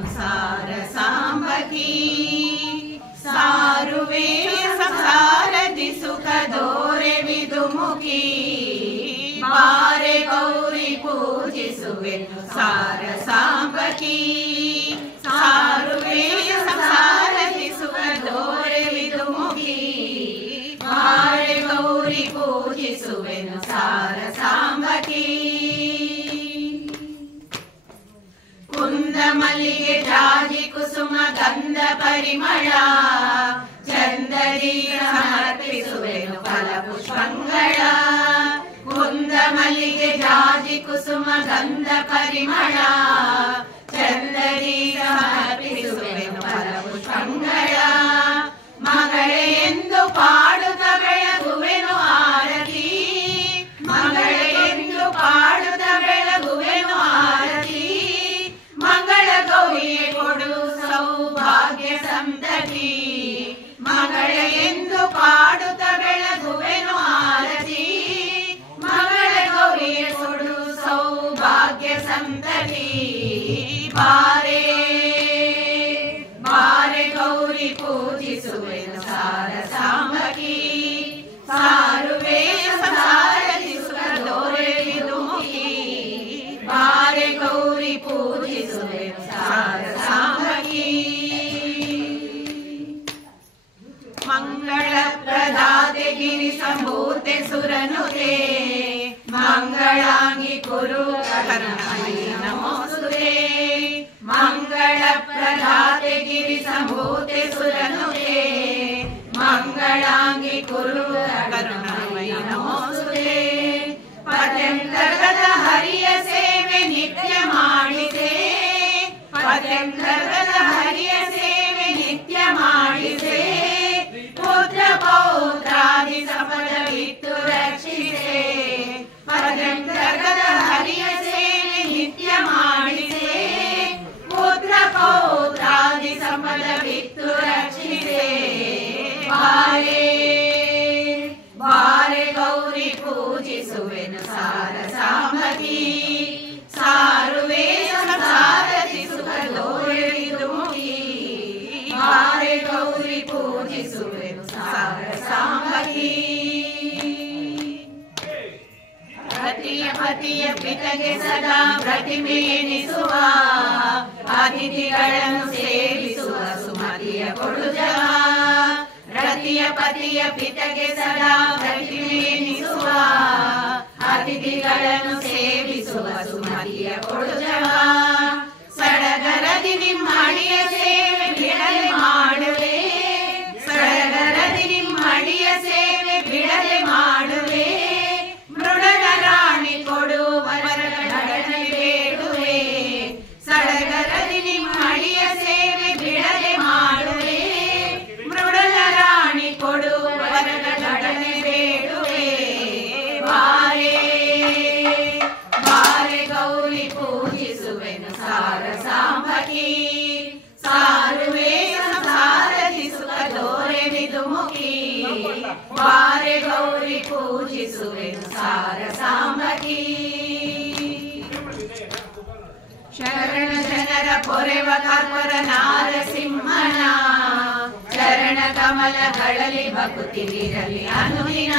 ಪೂಜಿಸುವೆನು ಸಾರ ಸಾಂಬಕಿ ಸಾರುವೆ ಸಂಸಾರದಿ ಸುಖ ದೋರೆ ವಿದುಮುಖಿ ಬಾರೆ ಗೌರಿ ಪೂಜಿಸುವೆನು ಸಾರ ಸಾಂಬಕಿ ಸಾರುವೆ ಸಂಸಾರದಿ ಸುಖ ದೋರೆ ವಿದುಮುಖಿ ಬಾರೆ ಗೌರಿ ಪೂಜಿಸುವೆನು ಸಾರ ಸಾಂಬಕಿ ಕುಂದ ಮಲ್ಲಿಗೆ ಜಾಜಿ ಕುಸುಮ ಗಂಧ ಪರಿಮಳ ಚಂದದಿ ಸಮರ್ಪಿಸುವೆನು ಫಲ ಪುಷ್ಪಂಗಳ ಕುಂದ ಮಲ್ಲಿಗೆ ಜಾಜಿ ಕುಸುಮ ಗಂಧ ಪರಿಮಳ ಚಂದದಿ ಸಮರ್ಪಿಸುವೆನು ಫಲ ಪುಷ್ಪಂಗಳ ಮಗಳೇ ಎಂದು ಪಾಡುತ್ತ ಬೆಳಗುವೆನು ಆರತಿ ಮಗಳೇ ಎಂದು ಪಾಡುತ್ತ ಬೆಳಗುವೆನು ಆರತಿ ಮಂಗಳ ಗೌರಿಯೇ ಕೊಡು ಸೌಭಾಗ್ಯ ಸಂತತಿ ಮಗಳ ಎಂದು ಪಾಡುತ್ತ ಬೆಳಗುವೆನು ಆರತಿ ಮಗಳ ಗೌರಿಯೇ ಕೊಡು ಸೌಭಾಗ್ಯ ಸಂತತಿ ಬಾರೆ ಬಾರೆ ಗೌರಿ ಪೂಜಿಸುವೆನು ಸಾರ ಸಾಂಬಕಿ ಸಾರುವೆ ಸಂಸಾರದಿ ಸುಖ ದೋರೆ ವಿದುಮುಖಿ ಬಾರೆ ಗೌರಿ ಪೂಜಿಸುವೆನು ಸಾರ ಸಾಂಬಕಿ ಮಂಗಳ ಪ್ರದಾತೆ ಗಿರಿ ಸಂಭೂತೆ ಸುರನುತೆ ಮಂಗಳಾಂಗಿ ಕುರು ಕರುಣಾಮಯಿ ನಮೋಸ್ತುತೆ ಮಂಗಳ ಪ್ರದಾತೆ ಗಿರಿ ಸಂಭೂತೆ ಸುರನುತೆ ಮಂಗಳಾಂಗಿ ಕುರು ಕರುಣಾಮಯಿ ನಮೋಸ್ತುತೆ ಪದ್ಯಂತರ್ಗತ ಹರಿಯ ಸೇವೆ ನಿತ್ಯ ಮಾಡಿದೆ ಪದ್ಯಂತರ್ಗತ ಹರಿಯ ಸೇವೆ ನಿತ್ಯ ಮಾಡಿದೆ ಪುತ್ರ ಪೌತ್ರಾದಿ ಸಫಲವಿತ್ತು ರಕ್ಷಿಸೆ ಪದ್ಯಂತರ್ಗತ ಹರಿಯ ಸೇವೆ ನಿತ್ಯ ಮಾಡಿದೆ ಪುತ್ರ ಪೌತ್ರಾದಿ ಸಫಲವಿತ್ತು ರಕ್ಷಿಸೆ ಬಾರೆ ಬಾರೆ ಗೌರಿ ಪೂಜಿಸುವೆನು ಸಾರ ಸಾಂಬಕಿ ಸಾರುವೆ ಸಂಸಾರದಿ ಸುಖ ದೋರೆ ವಿದುಮುಖಿ ಬಾರೆ ಗೌರಿ ಪೂಜಿಸುವೆನು ಸಾರ ಸಾಂಬಕಿ ರತಿಯ ಪತಿಯ ಪಿತಗೆ ಸದಾ ಪ್ರತಿಮೆ ಎನಿಸುವ ಅತಿಥಿಗಳನ್ನು ಸೇವಿಸುವ ಸುಮತಿಯ ಕೊಡುಜವ ರತಿಯ ಪತಿಯ ಪಿತಗೆ ಸದಾ ಪ್ರತಿಮೆ ಎನಿಸುವ ಅತಿಥಿಗಳನ್ನು ಸೇವಿಸುವ ಸುಮತಿಯ ಕೊಡುಜವ ಸಡಗರದಿ ನಿಮ್ಮ ಅಡಿಯ ಸೇವೆ ಬಿಡಲೆ ಮಾಡುವೆ ಸಡಗರದಿ ನಿಮ್ಮ ಅಡಿಯ ಸೇವೆ ಬಿಡಲೆ ಮಾಡುವೆ ಮೃಡನ ರಾಣಿ ಕೊಡುವ ವರಗಳನೆ ಬೇಡುವೆ ಸಡಗರದಿ ನಿಮ್ಮ ಅಡಿಯ ಸೇವೆ ಬಿಡಲೆ ಮಾಡುವೆ ಮೃಡನ ರಾಣಿ ಕೊಡುವ ವರಗಳನೆ ಬೇಡುವೆ ಬಾರೆ ಬಾರೆ ಗೌರಿ ಪೂಜಿಸುವೆನು ಸಾರ ಸಾಂಬಕಿ ಸಾರುವೆ ಸಂಸಾರದಿ ಸುಖ ದೋರೆ ವಿದುಮುಖಿ ಬಾರೆ ಗೌರಿ ಪೂಜಿಸುವೆನು ಸಾರ ಸಾಂಬಕಿ ಶರಣ ಜನರ ಪೊರೆವ ಕರ್ಪರ ನಾರಸಿಂಹನ ಶರಣ ಕಮಲಗಳಲ್ಲಿ ಭಕ್ತಿಗಿರಲಿ ಅನುದಿನ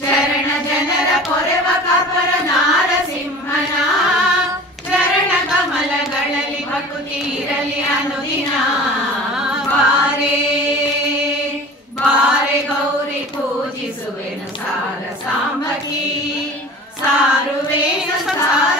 ಶರಣ ಜನರ ಪೊರೆವ ಕರ್ಪರ ನಾರಸಿಂಹನ ಶರಣ ಕಮಲಗಳಲ್ಲಿ ಭಕ್ತಿ ಇರಲಿ ಅನುದಿನ ಬಾರೆ ಬಾರೆ ಗೌರಿ ಪೂಜಿಸುವೆನು ಸಾರ ಸಾಂಬಕಿ ಸಾರುವೆ ಸಂಸಾರ